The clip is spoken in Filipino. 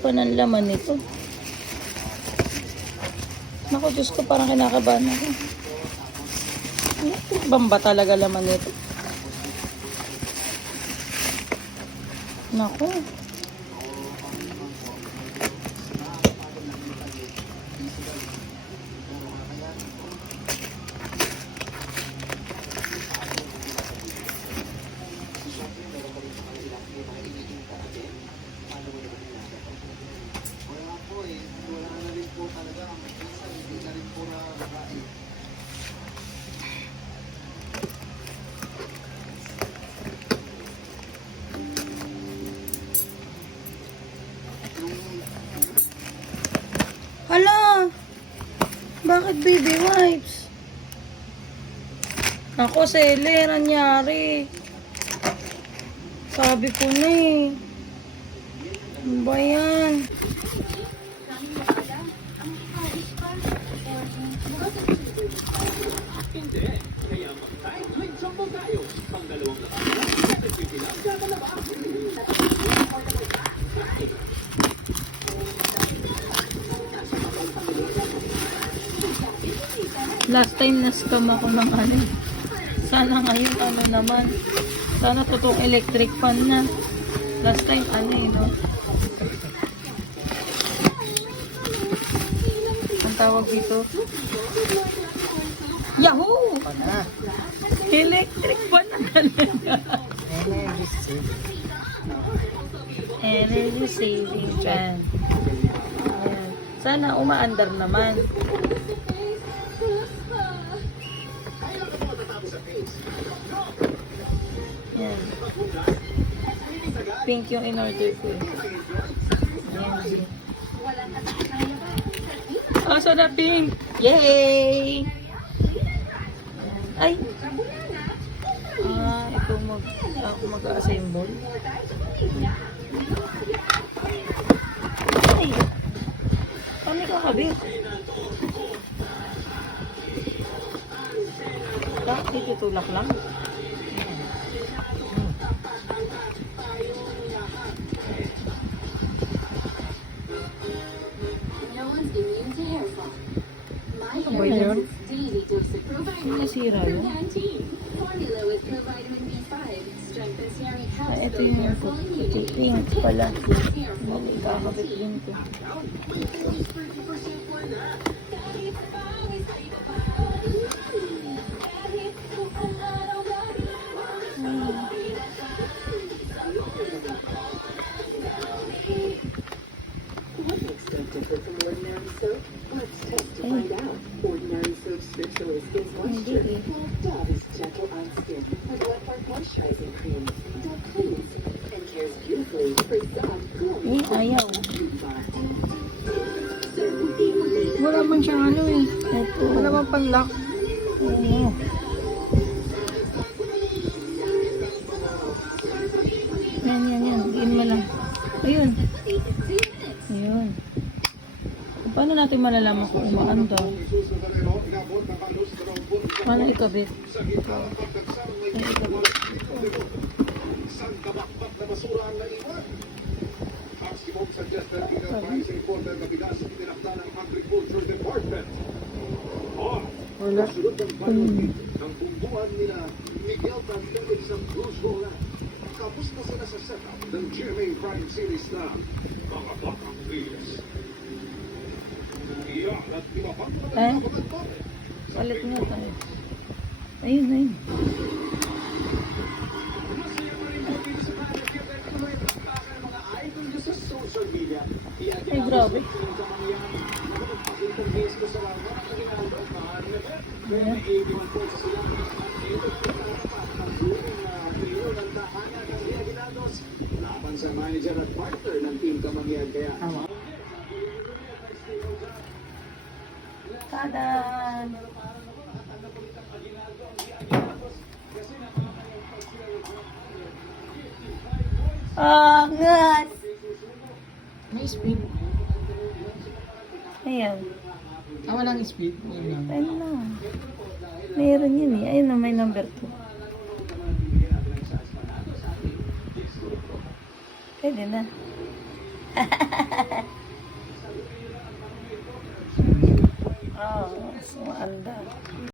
Pa ng laman nito. Naku, Diyos ko, parang kinakabahan ako. Bamba talaga laman nito. Naku. Hala! Bakit baby wipes? Ako, Sele, nangyari. Sabi ko na eh. Ano ba yan? Last time na-scam ako ng ano. Sana ngayon ano naman. Sana totoong electric fan na. Last time ano eh, no? Ang tawag dito? Yahoo! Electric fan na talaga. Energy saving fan. Ayan. Sana umaandar naman. Yan. Pink yung in-order ko. Yan. Oh, so na pink! Yay! Ay! Ito ako mag-assemble. Ay! Paano kakabit? Dito tulak lang. Ano ba yun? Nasira yun? Ito yung pink pala. Kakabit din ko. Ayaw. Wala man siyang ano eh. Ito. Wala man pang-lock. Oo. Yan. Diin mo lang. Ayun. Ayun. Paano natin malalaman kung umaandar? Paano ikabit? Ay, ikabit. Wala. Ang bumbuan nila Miguel Tanto isang Cruz Roland. Tapos na sila sa setup ng GMA Prime Series na mga Bakang Wheels. Iyan at iba pang Palit nga tayo. Ayun. Ay, grabe. Laban sa manager at partner ng Team Kamangyan kaya Tada! Angas! May speed. Ayan. Walang speed. Yun lang. Ayun na. Meron yun eh. Ayun na, may number 2. Pwede na. Oh, so anda.